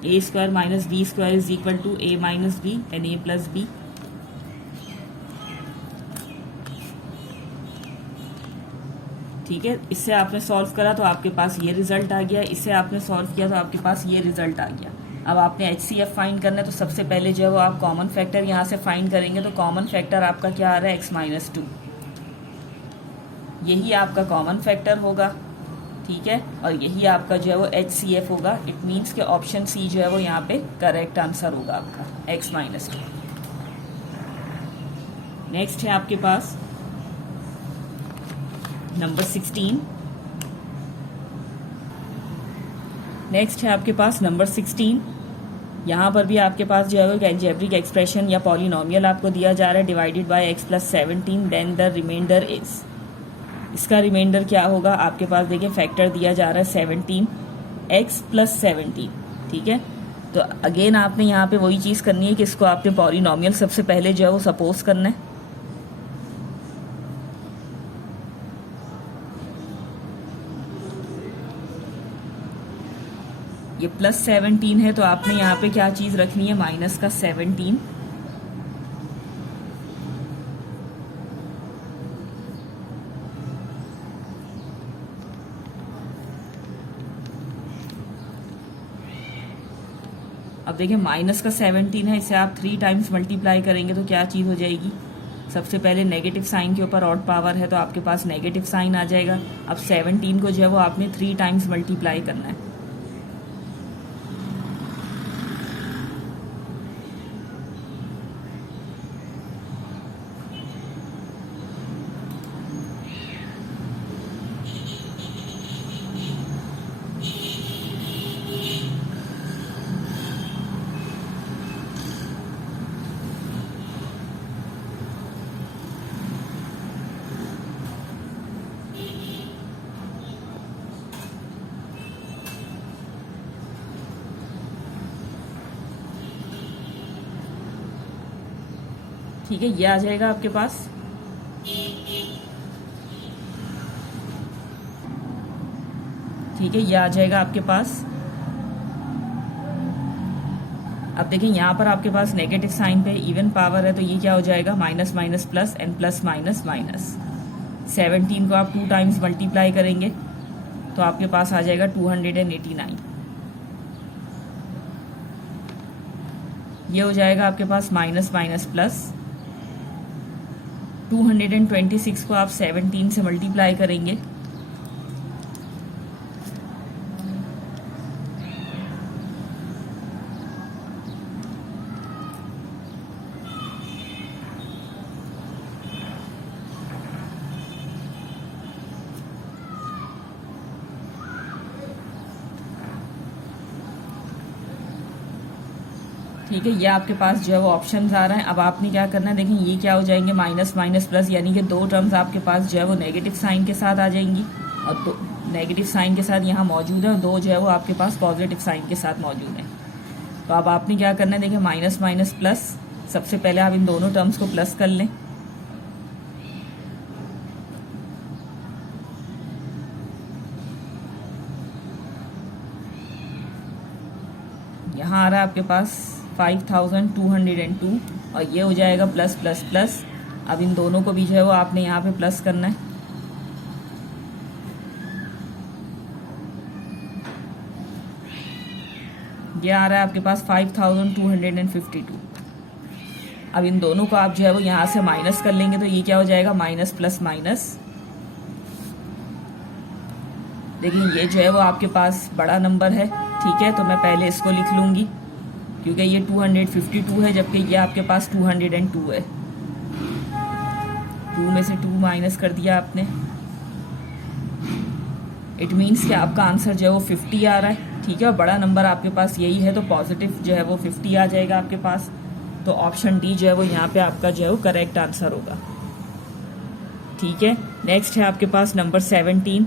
A square minus B square is equal to a minus B and A plus B. ठीक है, इससे आपने सॉल्व करा तो आपके पास ये रिजल्ट आ गया, इससे आपने सॉल्व किया तो आपके पास ये रिजल्ट आ गया। अब आपने HCF फाइंड करना है, तो सबसे पहले जो है वो आप कॉमन फैक्टर यहाँ से फाइंड करेंगे। तो कॉमन फैक्टर आपका क्या आ रहा है, x माइनस 2, यही आपका कॉमन फैक्टर होगा। ठीक है, और यही आपका जो है वो HCF होगा। इट मीन्स के ऑप्शन सी जो है वो यहाँ पे करेक्ट आंसर होगा आपका, x माइनस 2। नेक्स्ट है आपके पास नंबर 16। नेक्स्ट है आपके पास नंबर 16। यहाँ पर भी आपके पास जो है वो एक एल्जेब्रिक एक्सप्रेशन या पॉलिनोमियल आपको दिया जा रहा है divided by x plus 17, then the remainder is, इसका रिमाइंडर क्या होगा आपके पास, देखिए फैक्टर दिया जा रहा है 17, x प्लस 17, ठीक है। तो अगेन आपने यहाँ पे वही चीज़ करनी है कि इसको आपने पॉलिनोमियल सबसे पहले जो है वो सपोज करना है। ये प्लस 17 है तो आपने यहाँ पे क्या चीज़ रखनी है, माइनस का 17, अब देखिए माइनस का 17 है, इसे आप 3 टाइम्स मल्टीप्लाई करेंगे तो क्या चीज़ हो जाएगी, सबसे पहले नेगेटिव साइन के ऊपर ऑड पावर है तो आपके पास नेगेटिव साइन आ जाएगा। अब 17 को जो है वो आपने 3 टाइम्स मल्टीप्लाई करना है। ठीक है, ये आ जाएगा आपके पास। ठीक है, ये आ जाएगा आपके पास। अब देखिए यहाँ पर आपके पास नेगेटिव साइन पे इवन पावर है तो ये क्या हो जाएगा, minus minus plus and plus minus minus. 17 को आप 2 टाइम्स मल्टीप्लाई करेंगे तो आपके पास आ जाएगा 289। ये हो जाएगा आपके पास माइनस माइनस प्लस। 226 को आप 17 से मल्टीप्लाई करेंगे ठीक है, ये आपके पास जो है वो ऑप्शन आ रहा है। अब आपने क्या करना है, देखें ये क्या हो जाएंगे, माइनस माइनस प्लस, यानी कि 2 टर्म्स आपके पास जो है वो नेगेटिव साइन के साथ आ जाएंगी और 2 नेगेटिव साइन के साथ यहाँ मौजूद है और 2 जो है वो आपके पास पॉजिटिव साइन के साथ मौजूद है। तो अब आपने क्या करना है, देखिए माइनस माइनस प्लस, सबसे पहले आप इन दोनों टर्म्स को प्लस कर लें। यहाँ आ रहा है आपके पास 5202 और ये हो जाएगा प्लस प्लस प्लस। अब इन दोनों को भी जो है वो आपने यहाँ पे प्लस करना है। ये आ रहा है आपके पास 5252। अब इन दोनों को आप जो है वो यहाँ से माइनस कर लेंगे तो ये क्या हो जाएगा, माइनस प्लस माइनस। देखिए ये जो है वो आपके पास बड़ा नंबर है, ठीक है, तो मैं पहले इसको लिख लूँगी क्योंकि ये 252 है जबकि ये आपके पास 202 है। 2 में से 2 माइनस कर दिया आपने, इट मीन्स कि आपका आंसर जो है वो 50 आ रहा है, ठीक है, और बड़ा नंबर आपके पास यही है तो पॉजिटिव जो है वो 50 आ जाएगा आपके पास। तो ऑप्शन डी जो है वो यहाँ पे आपका जो है वो करेक्ट आंसर होगा। ठीक है, नेक्स्ट है आपके पास नंबर 17।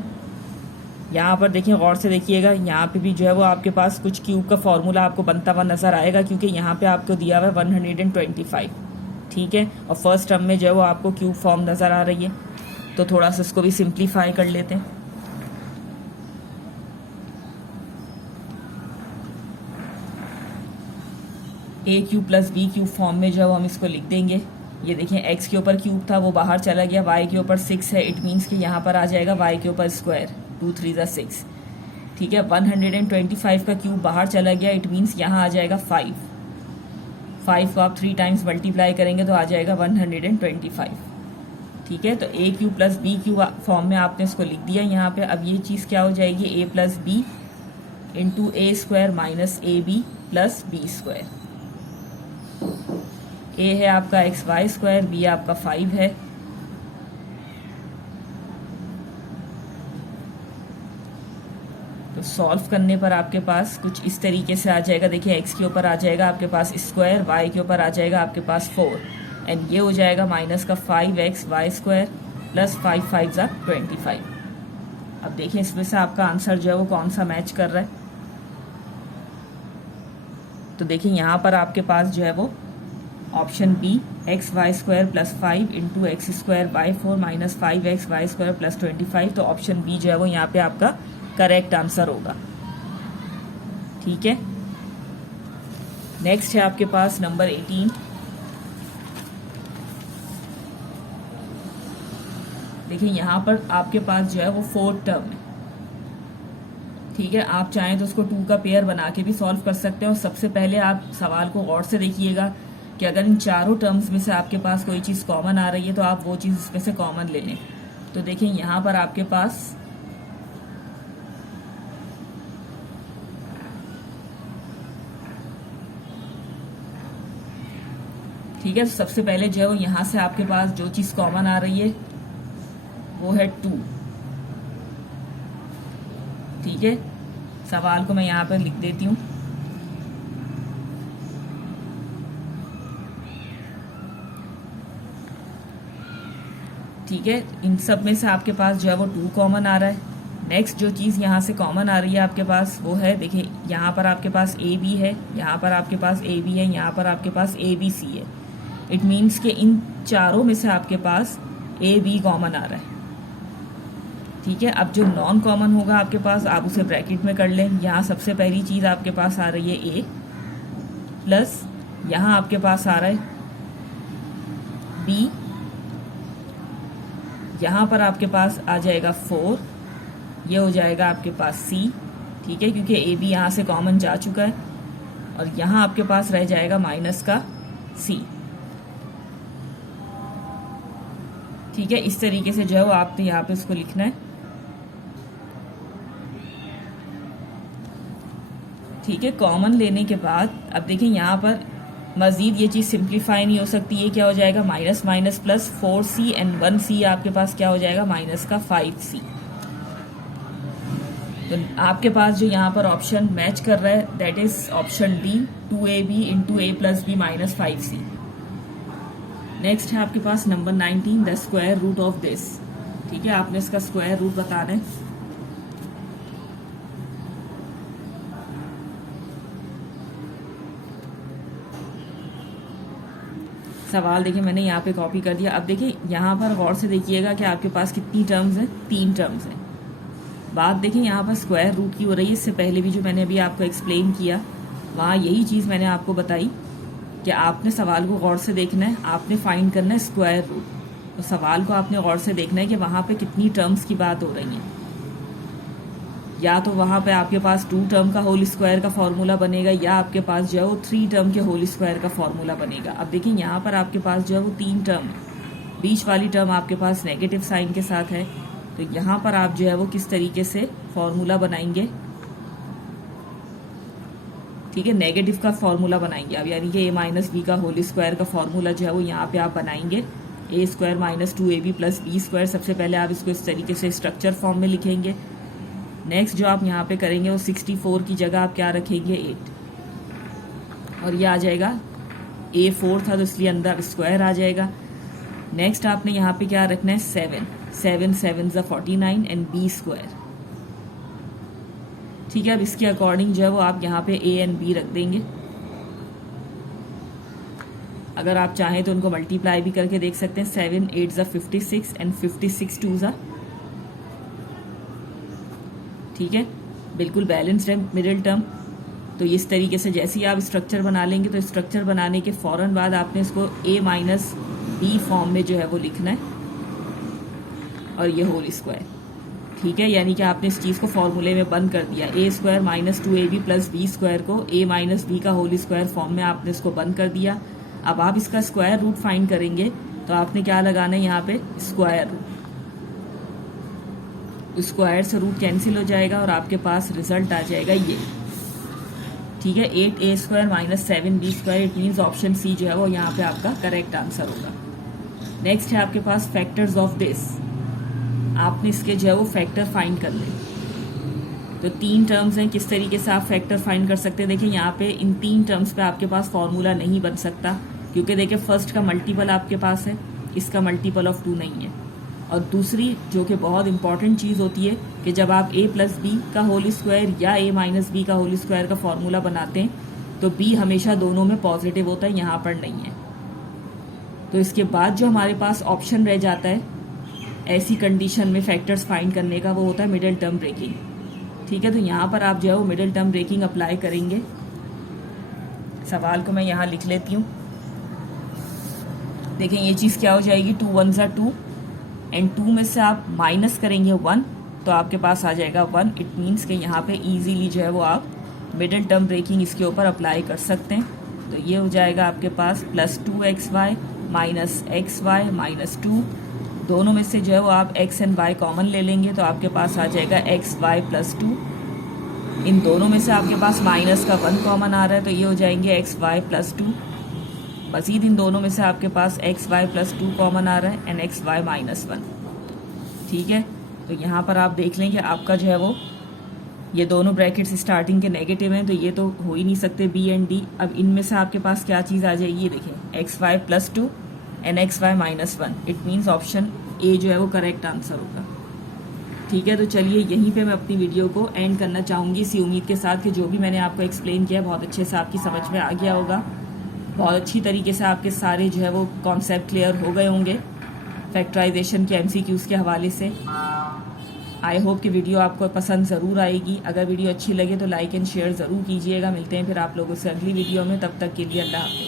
यहाँ पर देखिए गौर से देखिएगा, यहाँ पे भी जो है वो आपके पास कुछ क्यूब का फॉर्मूला आपको बनता हुआ नजर आएगा क्योंकि यहाँ पे आपको दिया हुआ है 125, ठीक है, और फर्स्ट टर्म में जो है वो आपको क्यूब फॉर्म नजर आ रही है। तो थोड़ा सा इसको भी सिंप्लीफाई कर लेते हैं। ए cube plus B cube form में जो है वो हम इसको लिख देंगे। ये देखिए एक्स के ऊपर क्यूब था वो बाहर चला गया, वाई के ऊपर 6 है, इट मीन्स कि यहाँ पर आ जाएगा वाई के ऊपर स्क्वायर, 2 3 ज़ा 6, ठीक है। 125 का क्यूब बाहर चला गया, इट मीन्स यहाँ आ जाएगा 5। 5 को आप 3 टाइम्स मल्टीप्लाई करेंगे तो आ जाएगा 125, ठीक है। तो ए cube plus B cube form में आपने इसको लिख दिया यहाँ पे। अब ये चीज़ क्या हो जाएगी, a plus b into A square minus a B plus B square. ए है आपका एक्स वाई स्क्वायर, बी आपका 5 है, तो सॉल्व करने पर आपके पास कुछ इस तरीके से आ जाएगा। देखिए एक्स के ऊपर आ जाएगा आपके पास स्क्वायर, वाई के ऊपर आ जाएगा आपके पास 4 एंड ये हो जाएगा माइनस का 5x वाई स्क्वायर प्लस 5 5 ज़ा 25। अब देखिए इसमें से आपका आंसर जो है वो कौन सा मैच कर रहा है। तो देखिए यहाँ पर आपके पास जो है वो option B X Y square plus 5 into X square by 4 minus 5x Y square plus 25, तो ऑप्शन बी जो है वो यहाँ पे आपका करेक्ट आंसर होगा। ठीक है, नेक्स्ट है आपके पास नंबर 18। देखिए यहाँ पर आपके पास जो है वो 4 टर्म है। ठीक है, आप चाहें तो उसको 2 का पेयर बना के भी सॉल्व कर सकते हैं। और सबसे पहले आप सवाल को गौर से देखिएगा कि अगर इन चारों टर्म्स में से आपके पास कोई चीज़ कॉमन आ रही है तो आप वो चीज़ इसमें से कॉमन ले लें। तो देखिए यहाँ पर आपके पास ठीक है, तो सबसे पहले जो है वो यहाँ से आपके पास जो चीज़ कॉमन आ रही है वो है 2। ठीक है, सवाल को मैं यहाँ पर लिख देती हूँ। ठीक है, इन सब में से आपके पास जो है वो 2 कॉमन आ रहा है। नेक्स्ट जो चीज़ यहाँ से कॉमन आ रही है आपके पास वो है, देखिए यहाँ पर आपके पास ए बी है, यहाँ पर आपके पास ए बी है, यहाँ पर आपके पास ए बी सी है। इट मीन्स कि इन चारों में से आपके पास ए बी कॉमन आ रहा है। ठीक है, अब जो नॉन कॉमन होगा आपके पास आप उसे ब्रैकेट में कर लें। यहाँ सबसे पहली चीज़ आपके पास आ रही है ए प्लस यहाँ आपके पास आ रहा है बी, यहाँ पर आपके पास आ जाएगा 4, ये हो जाएगा आपके पास सी। ठीक है, क्योंकि ए बी यहाँ से कॉमन जा चुका है और यहाँ आपके पास रह जाएगा माइनस का सी। ठीक है, इस तरीके से जो है वो आपने यहाँ पे इसको लिखना है। ठीक है, कॉमन लेने के बाद अब देखिए यहाँ पर मजीद ये चीज़ सिंप्लीफाई नहीं हो सकती है। क्या हो जाएगा minus minus plus 4c and 1c आपके पास क्या हो जाएगा माइनस का 5c। तो आपके पास जो यहाँ पर ऑप्शन मैच कर रहा है that is option D 2ab into a plus b minus 5c। Next है आपके पास number 19 the square root of this. ठीक है, आपने इसका स्क्वायर रूट बताना है। सवाल देखिए मैंने यहाँ पे कॉपी कर दिया। अब देखिए यहाँ पर गौर से देखिएगा कि आपके पास कितनी टर्म्स हैं, 3 टर्म्स हैं। बात देखिए यहाँ पर स्क्वायर रूट की हो रही है। इससे पहले भी जो मैंने अभी आपको एक्सप्लेन किया वहाँ यही चीज़ मैंने आपको बताई कि आपने सवाल को गौर से देखना है, आपने फाइंड करना है स्क्वायर रूट। तो सवाल को आपने गौर से देखना है कि वहाँ पे कितनी टर्म्स की बात हो रही है। या तो वहाँ पे आपके पास 2 टर्म का होल स्क्वायर का फॉर्मूला बनेगा या आपके पास जो है वो 3 टर्म के होल स्क्वायर का फॉर्मूला बनेगा। अब देखिए यहाँ पर आपके पास जो है वो 3 टर्म, बीच वाली टर्म आपके पास नेगेटिव साइन के साथ है। तो यहाँ पर आप जो है वो किस तरीके से फॉर्मूला बनाएंगे। ठीक है, नेगेटिव का फॉर्मूला बनाएंगे अब, यानी कि a माइनस बी का होल स्क्वायर का फॉर्मूला जो है वो यहाँ पे आप बनाएंगे a square minus 2ab plus B square. सबसे पहले आप इसको इस तरीके से स्ट्रक्चर फॉर्म में लिखेंगे। नेक्स्ट जो आप यहाँ पे करेंगे वो 64 की जगह आप क्या रखेंगे 8, और ये आ जाएगा a4 था तो इसलिए अंदर स्क्वायर आ जाएगा। नेक्स्ट आपने यहाँ पे क्या रखना है 7 7 49 एंड b स्क्वायर। ठीक है, अब इसके अकॉर्डिंग जो है वो आप यहाँ पे a एंड b रख देंगे। अगर आप चाहें तो उनको मल्टीप्लाई भी करके देख सकते हैं। 7 8 56 एंड 56 2 ठीक है, बिल्कुल बैलेंस्ड है मिडिल टर्म। तो इस तरीके से जैसे ही आप स्ट्रक्चर बना लेंगे तो स्ट्रक्चर बनाने के फ़ौरन बाद आपने इसको a माइनस बी फॉर्म में जो है वो लिखना है और ये होल स्क्वायर। ठीक है, यानी कि आपने इस चीज़ को फॉर्मूले में बंद कर दिया। a square minus 2ab plus B square को a माइनस बी का होल स्क्वायर फॉर्म में आपने इसको बंद कर दिया। अब आप इसका स्क्वायर रूट फाइंड करेंगे तो आपने क्या लगाना है यहाँ पे स्क्वायर रूट। स्क्वायर से रूट कैंसिल हो जाएगा और आपके पास रिजल्ट आ जाएगा ये। ठीक है, 8a square minus 7b square. It means option C जो है वो यहाँ पे आपका करेक्ट आंसर होगा। नेक्स्ट है आपके पास फैक्टर्स ऑफ दिस। आपने इसके जो है वो फैक्टर फाइंड कर ले। तो तो 3 टर्म्स हैं, किस तरीके से आप फैक्टर फाइंड कर सकते हैं। देखिए यहाँ पे इन 3 टर्म्स पे आपके पास फॉर्मूला नहीं बन सकता, क्योंकि देखिए फर्स्ट का मल्टीपल आपके पास है, इसका मल्टीपल ऑफ 2 नहीं है। और दूसरी जो कि बहुत इंपॉर्टेंट चीज़ होती है कि जब आप a प्लस बी का होल स्क्वायर या a माइनस बी का होल स्क्वायर का फॉर्मूला बनाते हैं तो b हमेशा दोनों में पॉजिटिव होता है, यहाँ पर नहीं है। तो इसके बाद जो हमारे पास ऑप्शन रह जाता है ऐसी कंडीशन में फैक्टर्स फाइंड करने का, वो होता है मिडिल टर्म ब्रेकिंग। ठीक है, तो यहाँ पर आप जो है वो मिडिल टर्म ब्रेकिंग अप्लाई करेंगे। सवाल को मैं यहाँ लिख लेती हूँ। देखें ये चीज़ क्या हो जाएगी, 2 1 ज़ा 2 एंड 2 में से आप माइनस करेंगे 1 तो आपके पास आ जाएगा 1। इट मीन्स कि यहाँ पे इजीली जो है वो आप मिडिल टर्म ब्रेकिंग इसके ऊपर अप्लाई कर सकते हैं। तो ये हो जाएगा आपके पास plus 2xy minus xy minus 2, दोनों में से जो है वो आप x एंड y कॉमन ले लेंगे तो आपके पास आ जाएगा xy प्लस 2। इन दोनों में से आपके पास माइनस का 1 कॉमन आ रहा है तो ये हो जाएंगे xy प्लस 2। मजीद इन दोनों में से आपके पास xy प्लस 2 कॉमन आ रहा है एंड xy माइनस 1। ठीक है, तो यहाँ पर आप देख लें कि आपका जो है वो ये दोनों ब्रैकेट्स स्टार्टिंग के नेगेटिव हैं, तो ये तो हो ही नहीं सकते b एंड d। अब इनमें से आपके पास क्या चीज़ आ जाएगी, ये देखें xy plus 2 and xy minus 1। It means option A जो है वो करेक्ट आंसर होगा। ठीक है, तो चलिए यहीं पे मैं अपनी वीडियो को एंड करना चाहूँगी इसी उम्मीद के साथ कि जो भी मैंने आपको एक्सप्लेन किया बहुत अच्छे से आपकी समझ में आ गया होगा, बहुत अच्छी तरीके से आपके सारे जो है वो कॉन्सेप्ट क्लियर हो गए होंगे फैक्टराइजेशन के MCQs के हवाले से। आई होप कि वीडियो आपको पसंद ज़रूर आएगी। अगर वीडियो अच्छी लगे तो लाइक एंड शेयर ज़रूर कीजिएगा। मिलते हैं फिर आप लोगों से अगली वीडियो में, तब तक के लिए अल्लाह हाफ़िज़।